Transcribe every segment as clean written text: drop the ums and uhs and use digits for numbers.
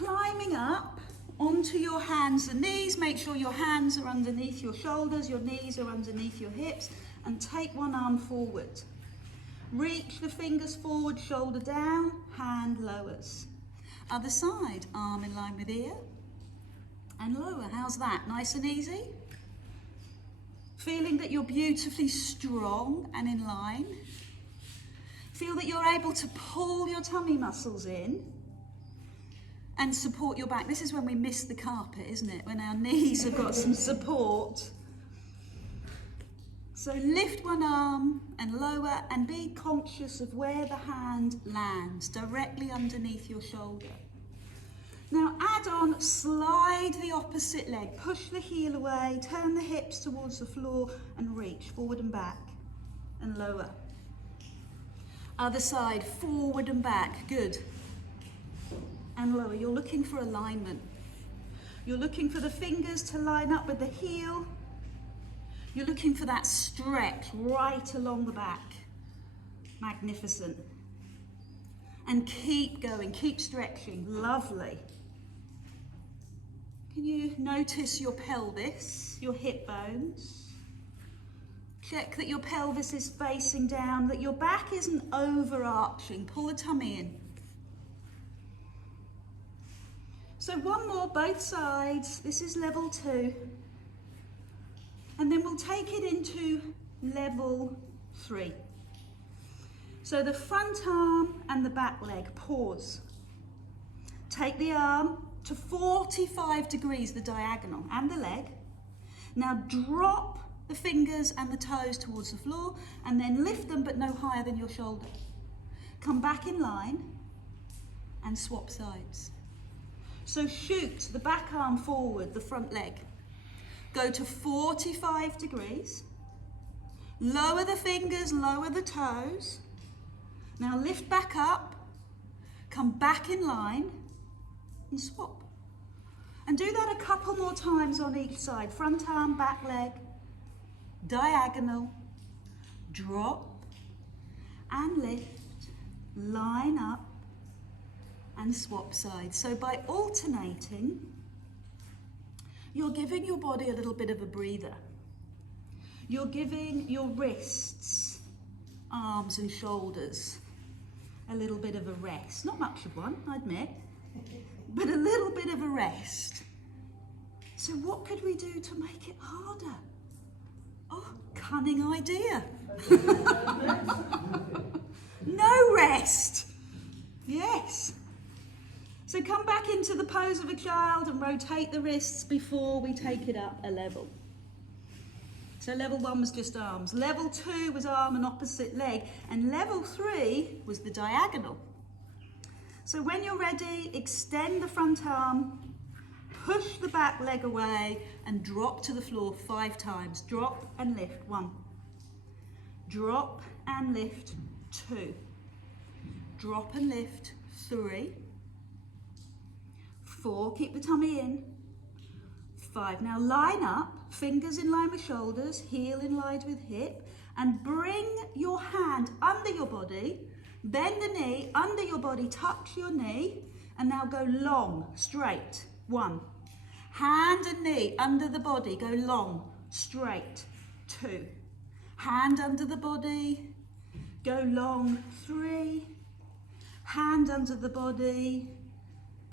climbing up onto your hands and knees. Make sure your hands are underneath your shoulders, your knees are underneath your hips, and take one arm forward. Reach the fingers forward, shoulder down, hand lowers. Other side, arm in line with ear and lower. How's that? Nice and easy? Feeling that you're beautifully strong and in line. Feel that you're able to pull your tummy muscles in and support your back. This is when we miss the carpet, isn't it? When our knees have got some support. So lift one arm and lower, and be conscious of where the hand lands, directly underneath your shoulder. Now add on, slide the opposite leg, push the heel away, turn the hips towards the floor and reach forward and back and lower. Other side, forward and back, good. And lower. You're looking for alignment. You're looking for the fingers to line up with the heel. You're looking for that stretch right along the back. Magnificent. And keep going, keep stretching, lovely. Can you notice your pelvis, your hip bones? Check that your pelvis is facing down, that your back isn't overarching. Pull the tummy in. So one more, both sides. This is level 2. And then we'll take it into level 3. So the front arm and the back leg, pause. Take the arm to 45 degrees, the diagonal, and the leg. Now drop the fingers and the toes towards the floor, and then lift them but no higher than your shoulder. Come back in line and swap sides. So shoot the back arm forward, the front leg. Go to 45 degrees. Lower the fingers, lower the toes. Now lift back up, come back in line and swap. And do that a couple more times on each side. Front arm, back leg, diagonal, drop and lift, line up and swap sides. So by alternating, you're giving your body a little bit of a breather. You're giving your wrists, arms and shoulders a little bit of a rest. Not much of one, I admit, but a little bit of a rest. So what could we do to make it harder? Oh, cunning idea. No rest. Yes. So come back into the pose of a child and rotate the wrists before we take it up a level. So level 1 was just arms. Level 2 was arm and opposite leg. And level 3 was the diagonal. So when you're ready, extend the front arm, push the back leg away and drop to the floor 5 times. Drop and lift, 1. Drop and lift, 2. Drop and lift, 3. 4, keep the tummy in. 5, now line up, fingers in line with shoulders, heel in line with hip, and bring your hand under your body, bend the knee, under your body, touch your knee, and now go long, straight, 1. Hand and knee under the body, go long, straight, 2. Hand under the body, go long, 3. Hand under the body,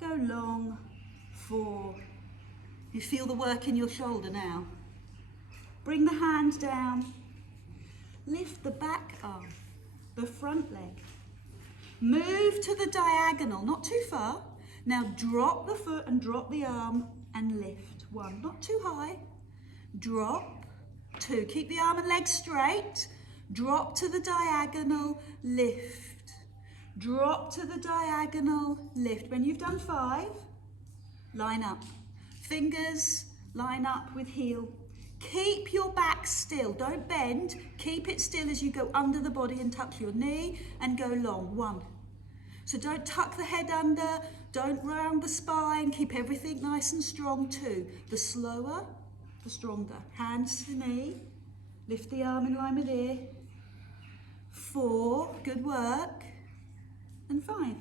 go long, 4. You feel the work in your shoulder now. Bring the hand down. Lift the back arm, the front leg. Move to the diagonal, not too far. Now drop the foot and drop the arm and lift. 1, not too high. Drop. 2, keep the arm and leg straight. Drop to the diagonal, lift. Drop to the diagonal, lift. When you've done 5, line up. Fingers line up with heel. Keep your back still, don't bend. Keep it still as you go under the body and touch your knee and go long, 1. So don't tuck the head under, don't round the spine, keep everything nice and strong. 2, the slower, the stronger. Hands to knee, lift the arm in line with ear. 4, good work. And 5.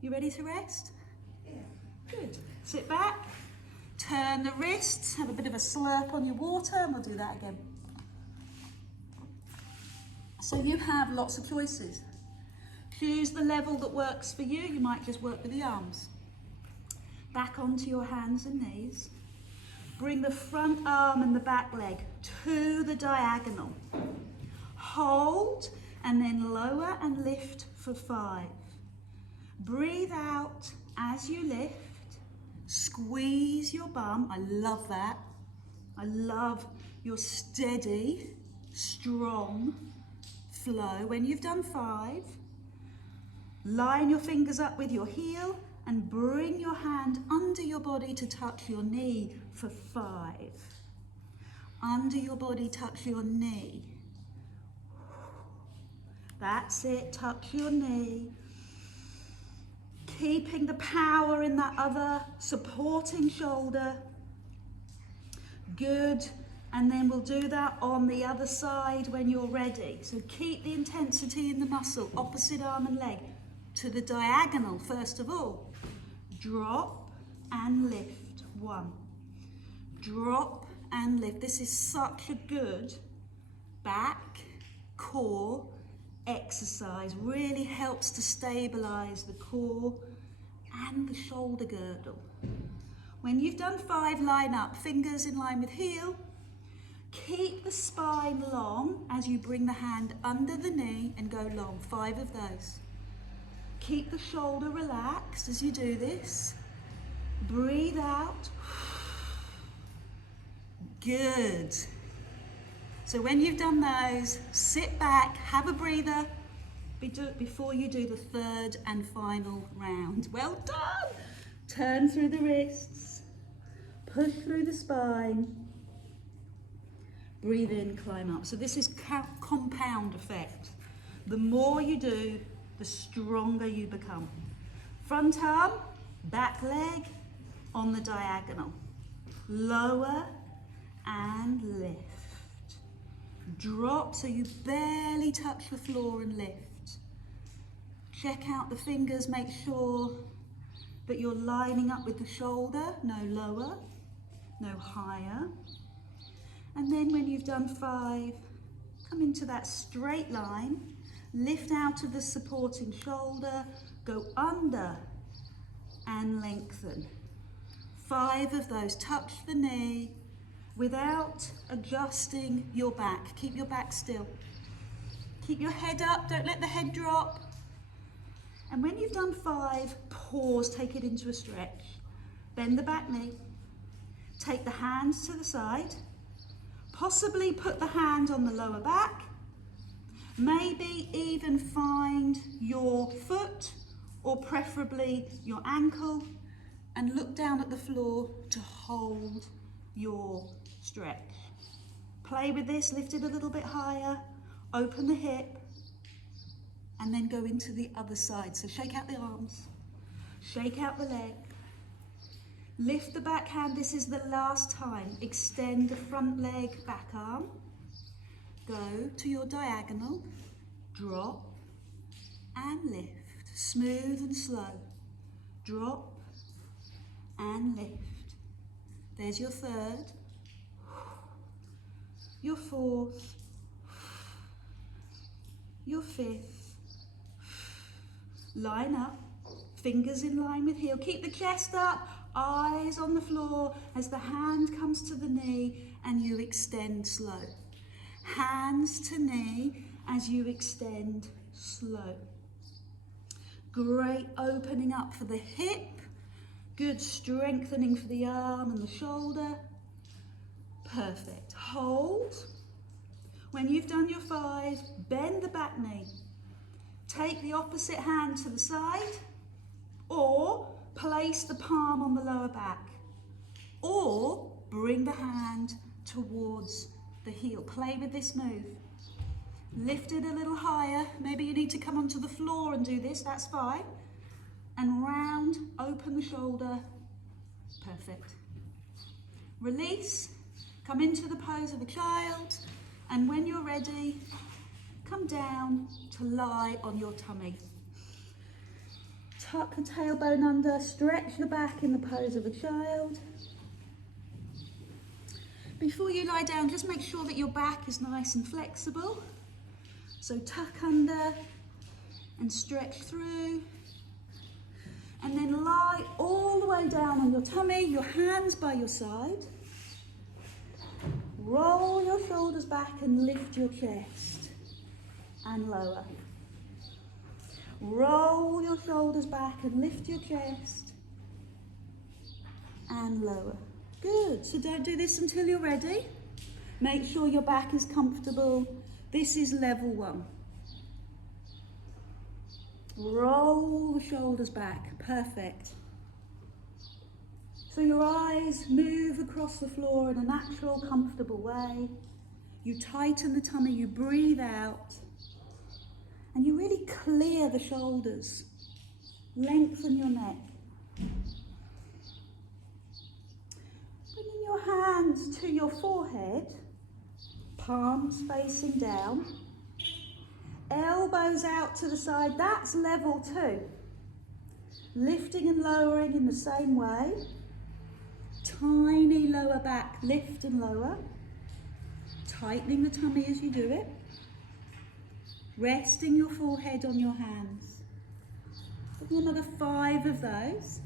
You ready to rest? Yeah. Good. Sit back, turn the wrists, have a bit of a slurp on your water, and we'll do that again. So you have lots of choices. Choose the level that works for you. You might just work with the arms. Back onto your hands and knees. Bring the front arm and the back leg to the diagonal. Hold and then lower and lift for 5. Breathe out as you lift. Squeeze your bum. I love that. I love your steady, strong flow. When you've done 5, line your fingers up with your heel and bring your hand under your body to touch your knee for 5. Under your body, touch your knee. That's it, touch your knee. Keeping the power in that other supporting shoulder. Good. And then we'll do that on the other side when you're ready. So keep the intensity in the muscle, opposite arm and leg, to the diagonal first of all. Drop and lift. 1. Drop and lift. This is such a good back, core exercise. Really helps to stabilize the core and the shoulder girdle. When you've done 5, line up, fingers in line with heel. Keep the spine long as you bring the hand under the knee and go long. 5 of those. Keep the shoulder relaxed as you do this. Breathe out. Good. So when you've done those, sit back, have a breather before you do the 3rd and final round. Well done. Turn through the wrists. Push through the spine. Breathe in, climb up. So this is compound effect. The more you do, the stronger you become. Front arm, back leg on the diagonal. Lower and lift. Drop so you barely touch the floor and lift. Check out the fingers, make sure that you're lining up with the shoulder, no lower, no higher. And then when you've done 5, come into that straight line, lift out of the supporting shoulder, go under and lengthen. 5 of those, touch the knee without adjusting your back. Keep your back still. Keep your head up, don't let the head drop. And when you've done 5, pause, take it into a stretch. Bend the back knee, take the hands to the side, possibly put the hand on the lower back, maybe even find your foot or preferably your ankle and look down at the floor to hold your stretch. Play with this, lift it a little bit higher, open the hip, and then go into the other side. So shake out the arms, shake out the leg, lift the back hand. This is the last time. Extend the front leg, back arm, go to your diagonal, drop and lift, smooth and slow, drop and lift. There's your 3rd, your 4th, your 5th. Line up, fingers in line with heel. Keep the chest up, eyes on the floor as the hand comes to the knee and you extend slow. Hands to knee as you extend slow. Great opening up for the hip. Good strengthening for the arm and the shoulder. Perfect. Hold. When you've done your 5, bend the back knee. Take the opposite hand to the side, or place the palm on the lower back, or bring the hand towards the heel. Play with this move. Lift it a little higher. Maybe you need to come onto the floor and do this, that's fine. And round, open the shoulder. Perfect. Release, come into the pose of a child, and when you're ready, come down to lie on your tummy. Tuck the tailbone under, stretch the back in the pose of a child. Before you lie down, just make sure that your back is nice and flexible. So tuck under and stretch through. And then lie all the way down on your tummy, your hands by your side. Roll your shoulders back and lift your chest and lower. Roll your shoulders back and lift your chest and lower. Good. So don't do this until you're ready. Make sure your back is comfortable. This is level 1. Roll the shoulders back. Perfect. So your eyes move across the floor in a natural, comfortable way. You tighten the tummy, you breathe out, and you really clear the shoulders. Lengthen your neck. Bringing your hands to your forehead, palms facing down, elbows out to the side. That's level 2. Lifting and lowering in the same way. Tiny lower back, lift and lower. Tightening the tummy as you do it. Resting your forehead on your hands. Taking another 5 of those.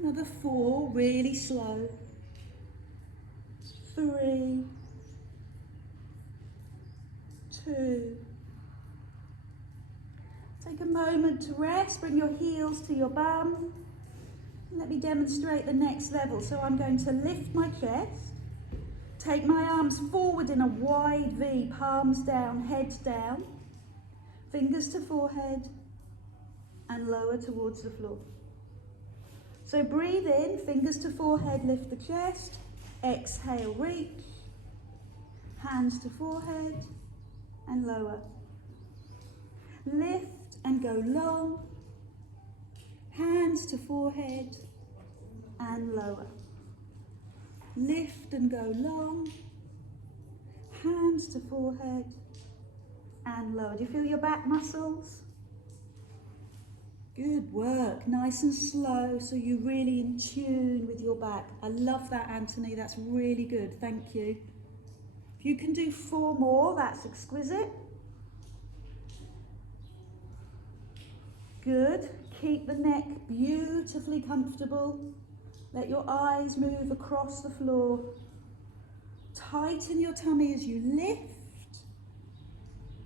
Another 4, really slow. 3, 2. Take a moment to rest, bring your heels to your bum. Let me demonstrate the next level. So I'm going to lift my chest, take my arms forward in a wide V, palms down, head down, fingers to forehead, and lower towards the floor. So breathe in, fingers to forehead, lift the chest, exhale, reach, hands to forehead, and lower. Lift and go long, hands to forehead and lower. Lift and go long, hands to forehead and lower. Do you feel your back muscles? Good work, nice and slow, so you're really in tune with your back. I love that, Anthony, that's really good, thank you. If you can do 4 more, that's exquisite. Good. Keep the neck beautifully comfortable. Let your eyes move across the floor. Tighten your tummy as you lift.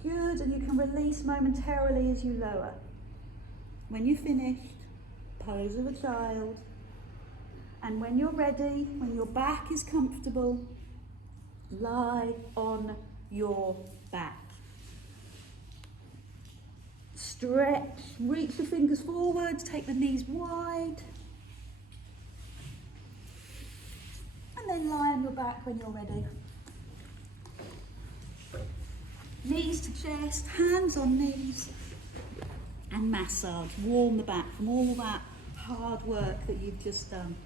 Good, and you can release momentarily as you lower. When you're finished, pose of a child. And when you're ready, when your back is comfortable, lie on your back. Stretch, reach the fingers forward, take the knees wide. And then lie on your back when you're ready. Knees to chest, hands on knees. And massage, warm the back from all that hard work that you've just done.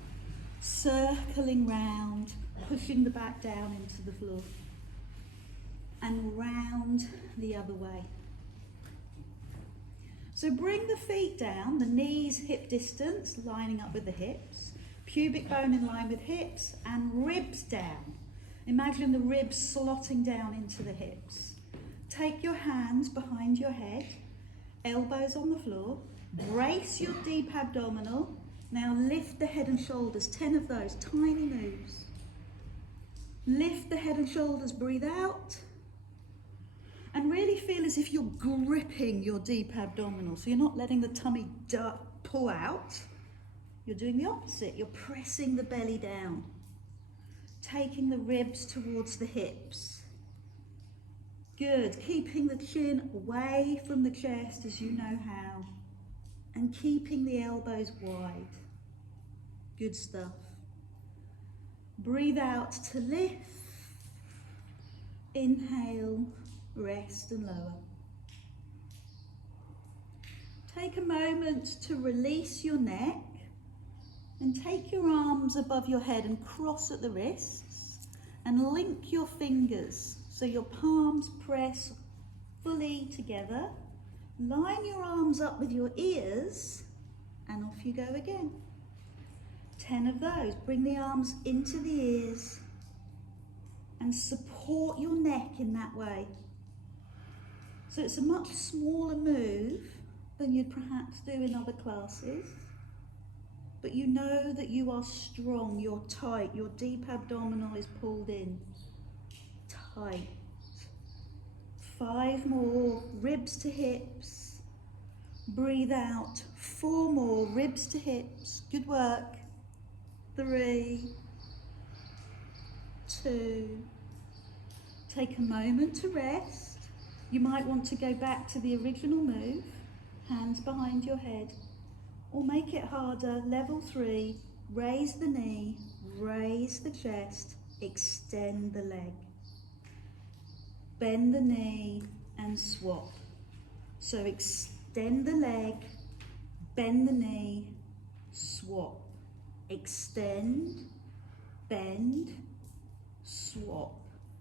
Circling round, pushing the back down into the floor. And round the other way. So bring the feet down, the knees hip distance, lining up with the hips, pubic bone in line with hips, and ribs down. Imagine the ribs slotting down into the hips. Take your hands behind your head, elbows on the floor, brace your deep abdominal. Now lift the head and shoulders, 10 of those, tiny moves. Lift the head and shoulders, breathe out. And really feel as if you're gripping your deep abdominal. So you're not letting the tummy pull out. You're doing the opposite. You're pressing the belly down. Taking the ribs towards the hips. Good. Keeping the chin away from the chest as you know how. And keeping the elbows wide. Good stuff. Breathe out to lift. Inhale. Rest and lower. Take a moment to release your neck and take your arms above your head and cross at the wrists and link your fingers so your palms press fully together. Line your arms up with your ears and off you go again. 10 of those. Bring the arms into the ears and support your neck in that way. So it's a much smaller move than you'd perhaps do in other classes, but you know that you are strong, you're tight, your deep abdominal is pulled in, tight. 5 more, ribs to hips. Breathe out. 4 more, ribs to hips. Good work. 3, 2. Take a moment to rest. You might want to go back to the original move, hands behind your head, or make it harder. Level 3, raise the knee, raise the chest, extend the leg. Bend the knee and swap. So extend the leg, bend the knee, swap. Extend, bend, swap.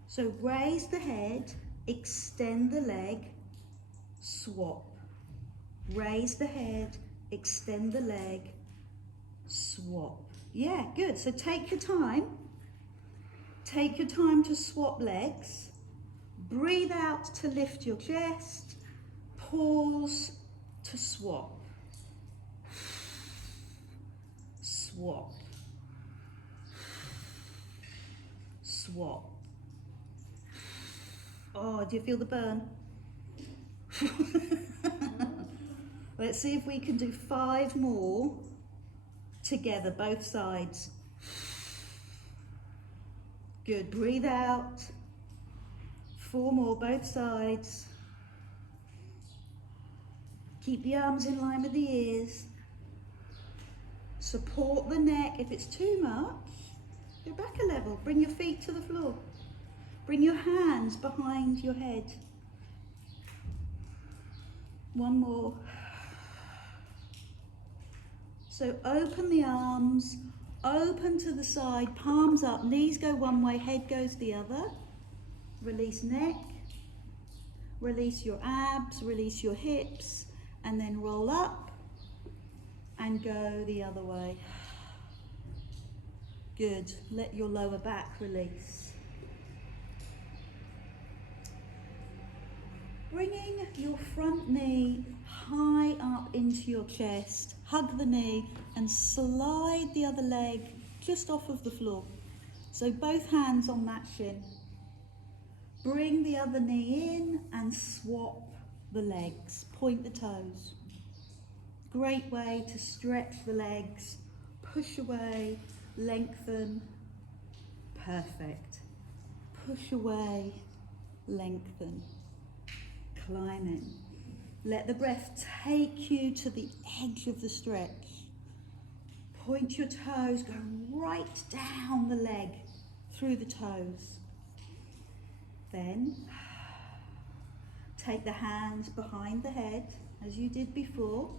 So raise the head, extend the leg, swap. Raise the head, extend the leg, swap. Yeah, good. So take your time. Take your time to swap legs. Breathe out to lift your chest. Pause to swap. Swap. Swap. Oh, do you feel the burn? Let's see if we can do 5 more together, both sides. Good, breathe out. 4 more, both sides. Keep the arms in line with the ears. Support the neck. If it's too much, go back a level. Bring your feet to the floor. Bring your hands behind your head. 1 more. So open the arms, open to the side, palms up, knees go one way, head goes the other. Release neck, release your abs, release your hips, and then roll up and go the other way. Good. Let your lower back release. Bringing your front knee high up into your chest, hug the knee and slide the other leg just off of the floor. So both hands on that shin. Bring the other knee in and swap the legs. Point the toes. Great way to stretch the legs. Push away, lengthen. Perfect. Push away, lengthen. Climb in. Let the breath take you to the edge of the stretch. Point your toes, go right down the leg through the toes. Then take the hands behind the head as you did before.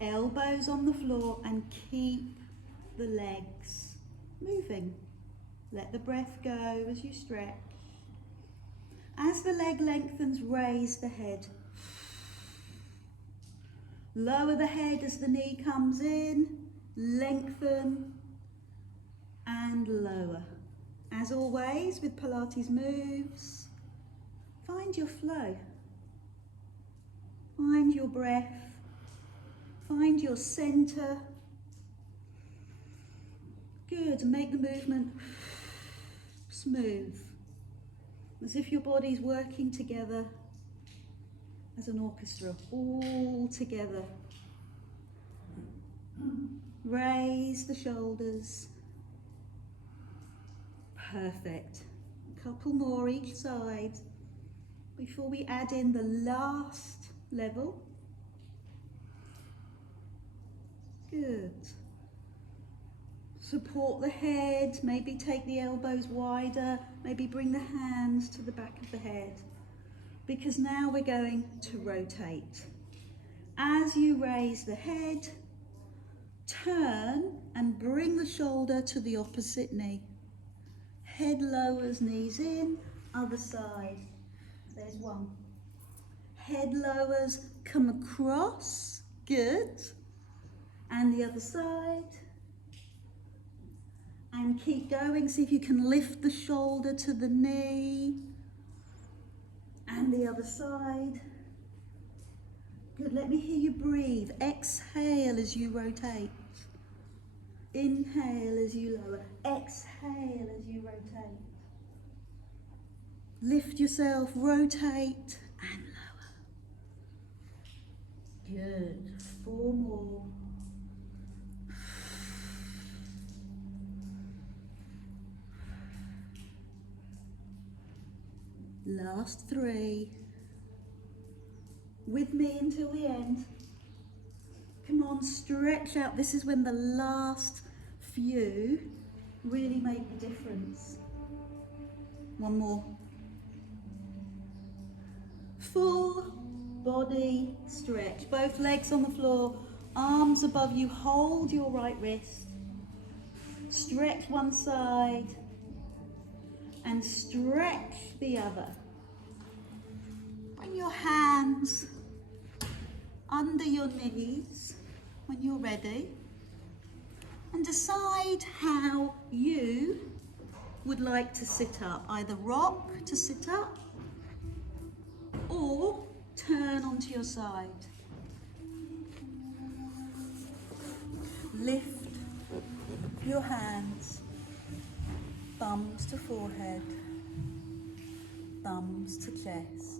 Elbows on the floor and keep the legs moving. Let the breath go as you stretch. As the leg lengthens, raise the head. Lower the head as the knee comes in, lengthen and lower. As always with Pilates moves, find your flow. Find your breath. Find your center. Good, and make the movement smooth. As if your body's working together as an orchestra, all together. Raise the shoulders. Perfect. Couple more each side before we add in the last level. Good. Support the head, maybe take the elbows wider, maybe bring the hands to the back of the head, because now we're going to rotate. As you raise the head, turn and bring the shoulder to the opposite knee. Head lowers, knees in, other side. There's 1. Head lowers, come across, good. And the other side. And keep going, see if you can lift the shoulder to the knee. And the other side. Good, let me hear you breathe. Exhale as you rotate. Inhale as you lower. Exhale as you rotate. Lift yourself, rotate and lower. Good, 4 more. Last 3. With me until the end. Come on, stretch out. This is when the last few really make the difference. 1 more. Full body stretch. Both legs on the floor, arms above you. Hold your right wrist. Stretch one side and stretch the other. Bring your hands under your knees when you're ready and decide how you would like to sit up. Either rock to sit up or turn onto your side. Lift your hands, thumbs to forehead, thumbs to chest.